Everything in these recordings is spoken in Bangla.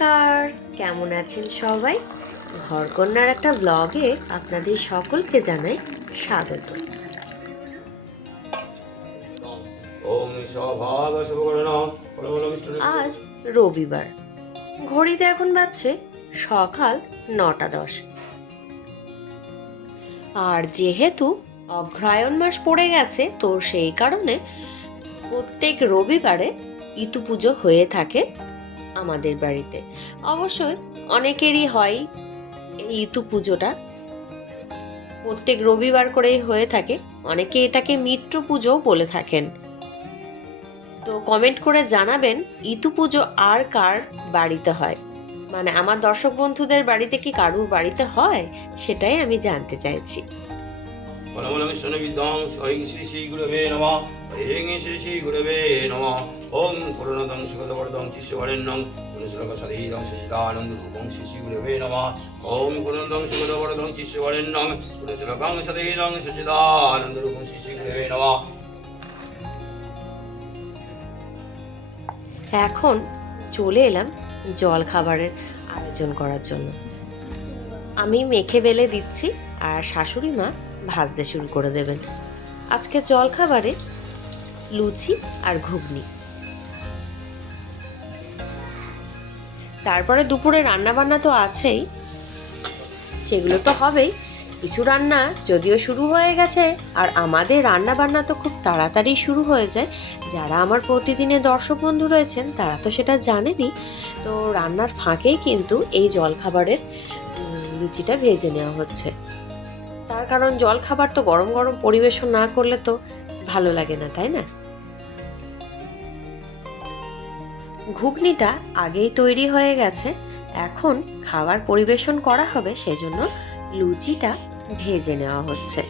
নমস্কার। কেমন আছেন সবাই? ঘরকন্যার একটা ব্লগে আপনাদের সকলকে জানাই স্বাগত। আজ রবিবার। ঘড়িতে এখন বাজছে সকাল নটা দশ। আর যেহেতু অগ্রহায়ণ মাস পড়ে গেছে তো সেই কারণে প্রত্যেক রবিবারে ইতু পুজো হয়ে থাকে আমাদের বাড়িতে। অবশ্যই অনেকেরই হয় এই ইতু পুজোটা। প্রত্যেক রবিবার করেই হয়ে থাকে। অনেকে এটাকে মিত্র পুজোও বলে থাকেন। তো কমেন্ট করে জানাবেন, ইতু পুজো আর কার বাড়িতে হয়? মানে আমার দর্শক বন্ধুদের বাড়িতে কি কারুর বাড়িতে হয়? সেটাই আমি জানতে চাইছি। বিদ্যাং স্বয়ং শ্রী শ্রী গুরবে নমঃ হ্রিং শ্রী শ্রী গুরবে নমঃ ওম করুণাদং সুগতবরদং চিশ্বরেণ্যং পুনশ্লোক সদীদং সচিদানন্দ রূপং শ্রী শ্রী গুরবে নমঃ ওম করুণাদং সুগতবরদং চিশ্বরেণ্যং পুনশ্লোকং সদীদং সচিদানন্দ রূপং শ্রী শ্রী গুরবে নমঃ এখন চলে এলাম জল খাবারের আয়োজন করার জন্য। আমি মেখে বেলে দিচ্ছি আর শাশুড়ি মা ভাজতে শুরু করে দেবেন। আজকে জল খাবারে লুচি আর ঘুগনি। তারপরে দুপুরে রান্না বান্না তো আছেই। সেগুলো তো হবেই। কিছু রান্না যদিও শুরু হয়ে গেছে, আর আমাদের রান্না বান্না তো খুব তাড়াতাড়ি শুরু হয়ে যায়। যারা আমার প্রতিদিনের দর্শক বন্ধু রয়েছেন, তারা তো সেটা জানেনই। তো রান্নার ফাঁকেই কিন্তু এই জলখাবারের লুচিটা ভেজে নেওয়া হচ্ছে। তার কারণ জলখাবার তো গরম গরম পরিবেশন না করলে তো ভালো লাগে না, তাই না? ঘুগনিটা আগেই তৈরি হয়ে গেছে, এখন খাবার পরিবেশন করা হবে, সেজন্য লুচিটা ভেজে নেওয়া হচ্ছে।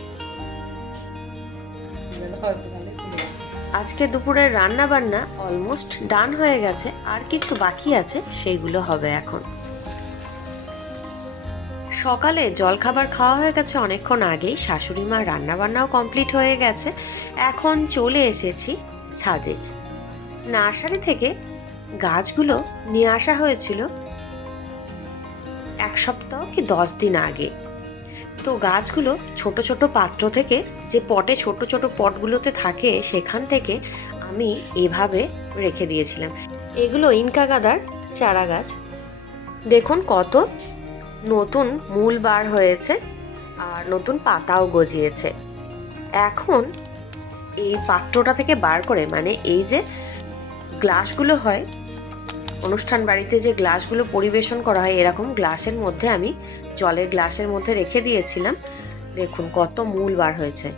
আজকে দুপুরের রান্না বান্না অলমোস্ট ডান হয়ে গেছে, আর কিছু বাকি আছে সেইগুলো হবে এখন। সকালে জলখাবার খাওয়া হয়ে গেছে অনেকক্ষণ আগেই। শাশুড়ি মা রান্নাবান্নাও কমপ্লিট হয়ে গেছে। এখন চলে এসেছি ছাদে। নার্সারি থেকে গাছগুলো নিয়ে আসা হয়েছিল এক সপ্তাহ কি দশ দিন আগে। তো গাছগুলো ছোট ছোট পাত্র থেকে যে পটে ছোট ছোট পটগুলোতে থাকে সেখান থেকে আমি এভাবে রেখে দিয়েছিলাম। এগুলো ইনকা গাদার চারা গাছ। দেখুন কত নতুন মূল বার হয়েছে আর নতুন পাতাও গজিয়েছে। এখন এই পাত্রটা থেকে বার করে মানে এই যে গ্লাসগুলো হয়, অনুষ্ঠান বাড়িতে যে গ্লাসগুলো পরিবেশন করা হয়, এরকম গ্লাসের মধ্যে আমি জলের গ্লাসের মধ্যে রেখে দিয়েছিলাম। দেখুন কত মূল বার হয়েছে।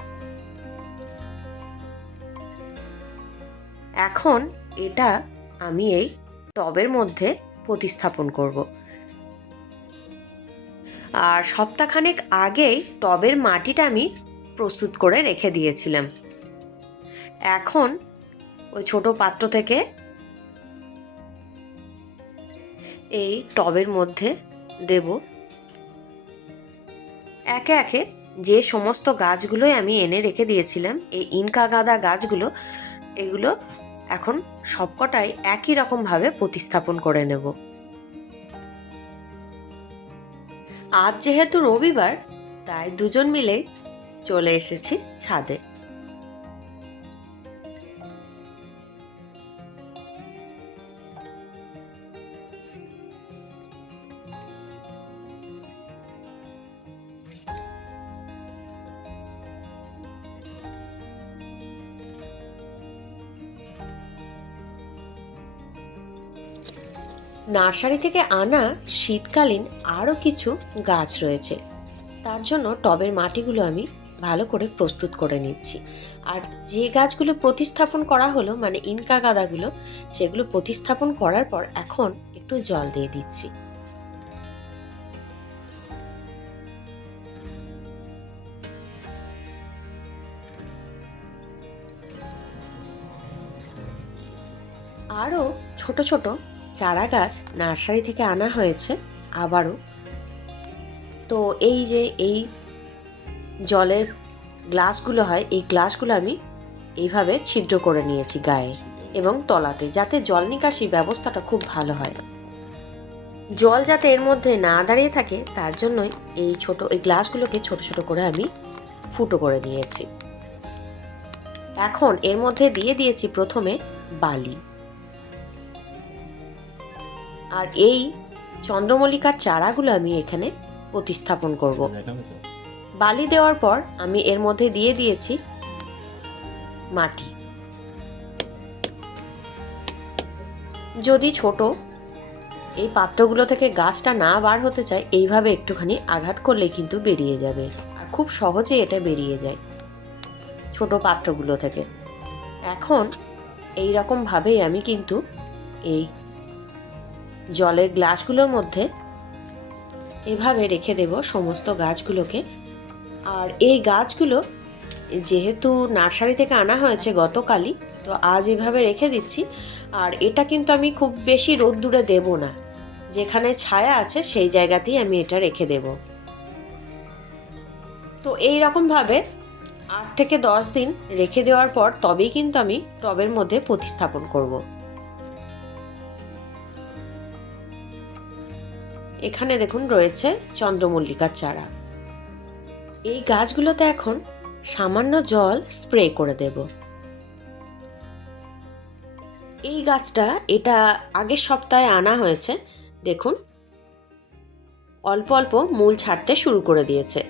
এখন এটা আমি এই টবের মধ্যে প্রতিস্থাপন করব। আর সপ্তাহখানেক আগেই টবের মাটিটা আমি প্রস্তুত করে রেখে দিয়েছিলাম। এখন ওই ছোট পাত্র থেকে এই টবের মধ্যে দেব। একে একে যে সমস্ত গাছগুলোই আমি এনে রেখে দিয়েছিলাম, এই ইনকা গাঁদা গাছগুলো, এগুলো এখন সবকটাই একই রকমভাবে প্রতিস্থাপন করে নেব। আজ যেহেতু রবিবার তাই দুজন মিলে চলে এসেছি ছাদে। নার্সারি থেকে আনা শীতকালীন আরও কিছু গাছ রয়েছে। তার জন্য টবের মাটিগুলো আমি ভালো করে প্রস্তুত করে নিচ্ছি। আর যে গাছগুলো প্রতিস্থাপন করা হলো মানে ইনকা গাদাগুলো, সেগুলো প্রতিস্থাপন করার পর এখন একটু জল দিয়ে দিচ্ছি। আরও ছোট ছোট চারা গাছ নার্সারি থেকে আনা হয়েছে আবারও। তো এই যে এই জলের গ্লাসগুলো হয়, এই গ্লাসগুলো আমি এইভাবে ছিদ্র করে নিয়েছি গায়ে এবং তলাতে, যাতে জল নিকাশি ব্যবস্থাটা খুব ভালো হয়। জল যাতে এর মধ্যে না দাঁড়িয়ে থাকে, তার জন্যই এই ছোট, এই গ্লাসগুলোকে ছোট ছোট করে আমি ফুটো করে নিয়েছি। এখন এর মধ্যে দিয়ে দিয়েছি প্রথমে বালি। আর এই চন্দ্রমল্লিকার চারাগুলো আমি এখানে প্রতিস্থাপন করব। বালি দেওয়ার পর আমি এর মধ্যে দিয়ে দিয়েছি মাটি। যদি ছোট এই পাত্রগুলো থেকে গাছটা না বার হতে চায় এইভাবে একটুখানি আঘাত করলেই কিন্তু বেরিয়ে যাবে আর খুব সহজে এটা বেরিয়ে যায় ছোট পাত্রগুলো থেকে। এখন এই রকমভাবেই আমি কিন্তু এই জলের গ্লাসগুলোর মধ্যে এভাবে রেখে দেব সমস্ত গাছগুলোকে। আর এই গাছগুলো যেহেতু নার্সারি থেকে আনা হয়েছে গতকালই, তো আজ এভাবে রেখে দিচ্ছি। আর এটা কিন্তু আমি খুব বেশি রোদ্দুরে দেব না। যেখানে ছায়া আছে সেই জায়গাতেই আমি এটা রেখে দেব। তো এই রকমভাবে আট থেকে দশ দিন রেখে দেওয়ার পর তবেই কিন্তু আমি টবের মধ্যে প্রতিস্থাপন করব। এখানে দেখুন রয়েছে চন্দ্রমল্লিকার চারা। এই গাছগুলোতে এখন সামান্য জল স্প্রে করে দেব। এই গাছটা এটা আগের সপ্তাহে আনা হয়েছে, দেখুন। অল্প অল্প মূল ছাড়তে শুরু করে দিয়েছে।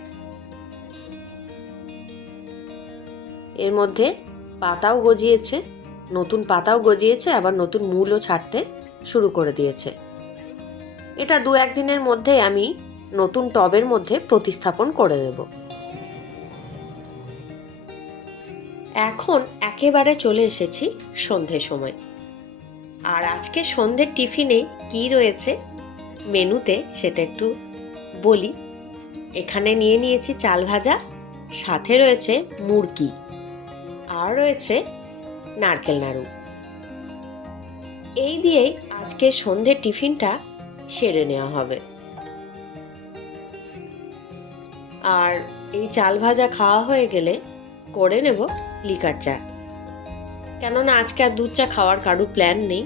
এর মধ্যে পাতাও গজিয়েছে, নতুন পাতাও গজিয়েছে, আবার নতুন মূলও ছাড়তে শুরু করে দিয়েছে। এটা দু একদিনের মধ্যে আমি নতুন টবের মধ্যে প্রতিস্থাপন করে দেব। এখন একেবারে চলে এসেছি সন্ধে সময়। আর আজকে সন্ধ্যের টিফিনে কি রয়েছে মেনুতে সেটা একটু বলি। এখানে নিয়ে নিয়েছি চাল ভাজা, সাথে রয়েছে মুরগি, আর রয়েছে নারকেল নাড়ু। এই দিয়েই আজকে সন্ধ্যের টিফিনটা সেরে নেওয়া হবে। আর এই চাল ভাজা খাওয়া হয়ে গেলে করে নেব লিকার চা। কেননা আজকে আর দুধ চা খাওয়ার কারু প্ল্যান নেই।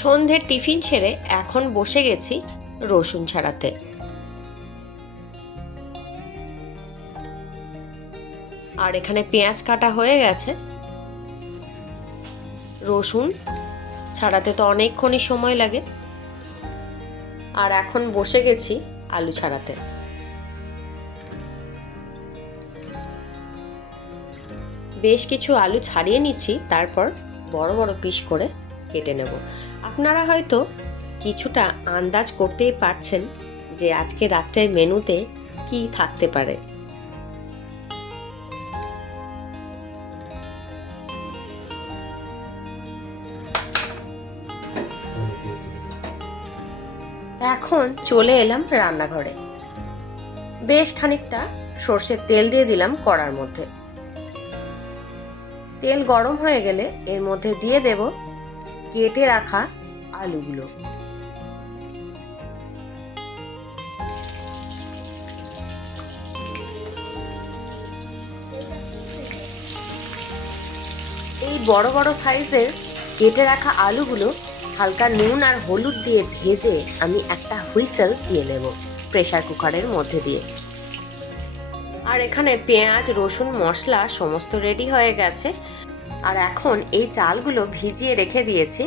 সন্ধ্যের টিফিন ছেড়ে এখন বসে গেছি রসুন ছাড়াতে। আর এখানে পেঁয়াজ কাটা হয়ে গেছে। রসুন ছাড়াতে তো অনেকক্ষণই সময় লাগে। আর এখন বসে গেছি আলু ছাড়াতে। বেশ কিছু আলু ছাড়িয়ে নিচ্ছি, তারপর বড় বড় পিস করে কেটে নেব। আপনারা হয়তো কিছুটা আন্দাজ করতেই পারছেন যে আজকে রাত্রের মেনুতে কি থাকতে পারে। এখন চলে এলাম রান্নাঘরে। বেশ খানিকটা সর্ষের তেল দিয়ে দিলাম কড়ার মধ্যে। তেল গরম হয়ে গেলে এর মধ্যে দিয়ে দেব কেটে রাখা আলুগুলো। এই বড় বড় সাইজের কেটে রাখা আলুগুলো হালকা নুন আর হলুদ দিয়ে ভেজে আমি একটা হুইসেল দিয়ে নেব, প্রেসার কুকারের মধ্যে দিয়ে। আর এখানে পেঁয়াজ, রসুন, মশলা সমস্ত রেডি হয়ে গেছে। আর এখন এই চালগুলো ভিজিয়ে রেখে দিয়েছি,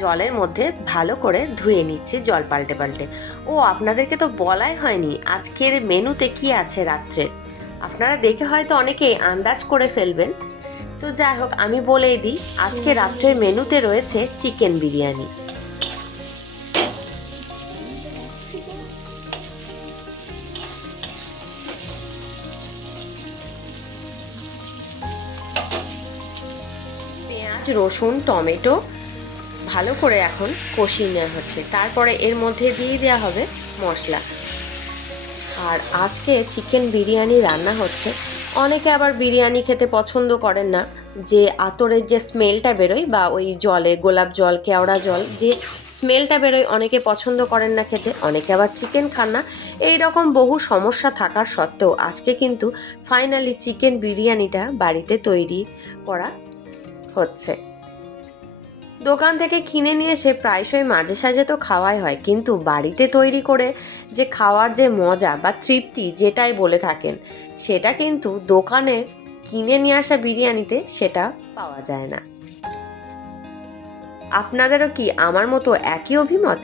জলের মধ্যে ভালো করে ধুয়ে নিচ্ছি জল পাল্টে পাল্টে। ও, আপনাদেরকে তো বলাই হয়নি আজকের মেনুতে কি আছে রাত্রের আপনারা দেখে হয়তো অনেকেই আন্দাজ করে ফেলবেন। তো যাই হোক, আমি বলেই দিই, আজকে রাত্রের মেনুতে রয়েছে চিকেন বিরিয়ানি। পেঁয়াজ, রসুন, টমেটো ভালো করে এখন কষিয়ে নেওয়া হচ্ছে। তারপরে এর মধ্যে দিয়ে দেওয়া হবে মশলা। আর আজকে চিকেন বিরিয়ানি রান্না হচ্ছে। অনেকে আবার বিরিয়ানি খেতে পছন্দ করেন না। যে আতরের যে স্মেলটা বেরোয় বা ওই জলে, গোলাপ জল, কেওড়া জল, যে স্মেলটা বেরোয় অনেকে পছন্দ করেন না খেতে, অনেকে আবার চিকেন খান না। এই রকম বহু সমস্যা থাকার সত্ত্বেও আজকে কিন্তু ফাইনালি চিকেন বিরিয়ানিটা বাড়িতে তৈরি করা হচ্ছে। দোকান থেকে কিনে নিয়ে এসে প্রায়শই মাঝে সাঝে তো খাওয়াই হয়, কিন্তু বাড়িতে তৈরি করে যে খাওয়ার যে মজা বা তৃপ্তি যেটাই বলে থাকেন, সেটা কিন্তু দোকানের কিনে নিয়ে আসা বিরিয়ানিতে সেটা পাওয়া যায় না। আপনাদেরও কি আমার মতো একই অভিমত?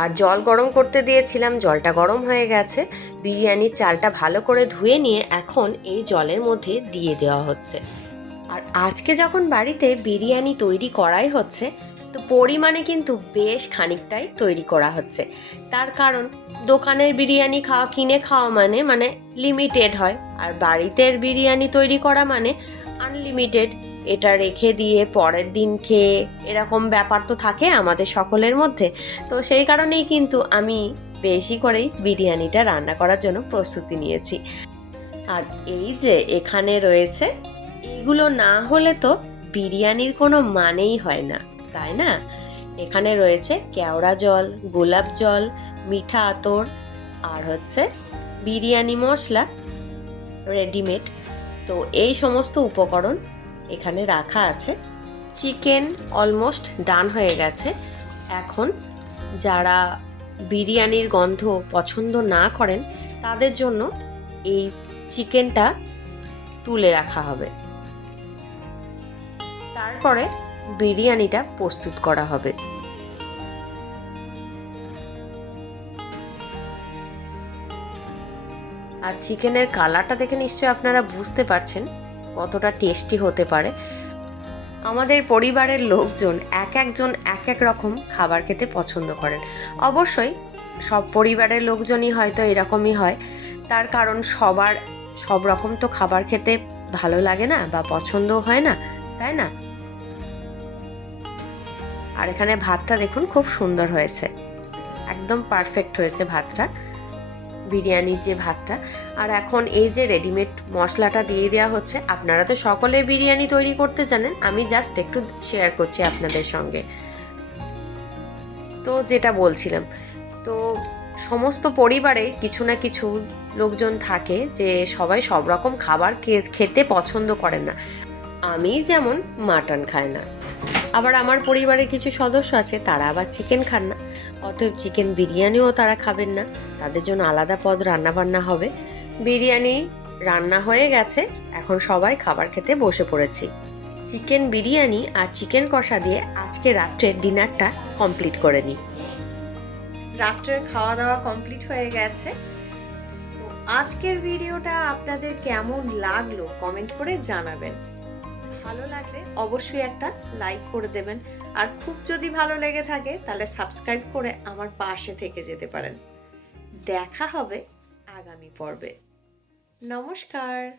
আর জল গরম করতে দিয়েছিলাম, জলটা গরম হয়ে গেছে, বিরিয়ানির চালটা ভালো করে ধুয়ে নিয়ে এখন এই জলের মধ্যে দিয়ে দেওয়া হচ্ছে। আর আজকে যখন বাড়িতে বিরিয়ানি তৈরি করাই হচ্ছে, তো পরিমাণে কিন্তু বেশ খানিকটাই তৈরি করা হচ্ছে। তার কারণ, দোকানের বিরিয়ানি খাওয়া, কিনে খাওয়া মানে মানে লিমিটেড হয়। আর বাড়িতে বিরিয়ানি তৈরি করা মানে আনলিমিটেড এটা রেখে দিয়ে পরের দিন খেয়ে, এরকম ব্যাপার তো থাকে আমাদের সকলের মধ্যে। তো সেই কারণেই কিন্তু আমি বেশি করেই বিরিয়ানিটা রান্না করার জন্য প্রস্তুতি নিয়েছি। আর এই যে এখানে রয়েছে এইগুলো না হলে তো বিরিয়ানির কোনো মানেই হয় না, তাই না? এখানে রয়েছে কেওড়া জল, গোলাপ জল, মিঠা আতর আর হচ্ছে বিরিয়ানি মশলা রেডিমেড তো এই সমস্ত উপকরণ এখানে রাখা আছে। চিকেন অলমোস্ট ডান হয়ে গেছে। এখন যারা বিরিয়ানির গন্ধ পছন্দ না করেন, তাদের জন্য এই চিকেনটা তুলে রাখা হবে। তারপরে বিরিয়ানিটা প্রস্তুত করা হবে। আর চিকেনের কালারটা দেখে নিশ্চয়ই আপনারা বুঝতে পারছেন কতটা টেস্টি হতে পারে। আমাদের পরিবারের লোকজন এক একজন এক এক রকম খাবার খেতে পছন্দ করেন। অবশ্যই সব পরিবারের লোকজনই হয়তো এরকমই হয়। তার কারণ সবার সব রকম তো খাবার খেতে ভালো লাগে না বা পছন্দও হয় না, তাই না? আর এখানে ভাতটা দেখুন খুব সুন্দর হয়েছে। একদম পারফেক্ট হয়েছে ভাতটা, বিরিয়ানির যে ভাতটা। আর এখন এই যে রেডিমেড মশলাটা দিয়ে দেওয়া হচ্ছে, আপনারা তো সকলে বিরিয়ানি তৈরি করতে জানেন, আমি জাস্ট একটু শেয়ার করছি আপনাদের সঙ্গে। তো যেটা বলছিলাম, তো সমস্ত পরিবারে কিছু না কিছু লোকজন থাকে যে সবাই সব রকম খাবার খেতে পছন্দ করেন না। আমি যেমন মাটন খাই না। আবার আমার পরিবারের কিছু সদস্য আছে, তারা আবার চিকেন খান না। অতএব চিকেন বিরিয়ানিও তারা খাবেন না। তাদের জন্য আলাদা পদ রান্না বান্না হবে। বিরিয়ানি রান্না হয়ে গেছে, এখন সবাই খাবার খেতে বসে পড়েছি। চিকেন বিরিয়ানি আর চিকেন কষা দিয়ে আজকে রাত্রের ডিনারটা কমপ্লিট করে নিই। রাত্রের খাওয়া দাওয়া কমপ্লিট হয়ে গেছে। আজকের ভিডিওটা আপনাদের কেমন লাগল কমেন্ট করে জানাবেন। ভালো লাগলে অবশ্যই একটা লাইক করে দেবেন। আর খুব যদি ভালো লেগে থাকে, তাহলে সাবস্ক্রাইব করে আমার পাশে থেকে যেতে পারেন। দেখা হবে আগামী পর্বে। নমস্কার।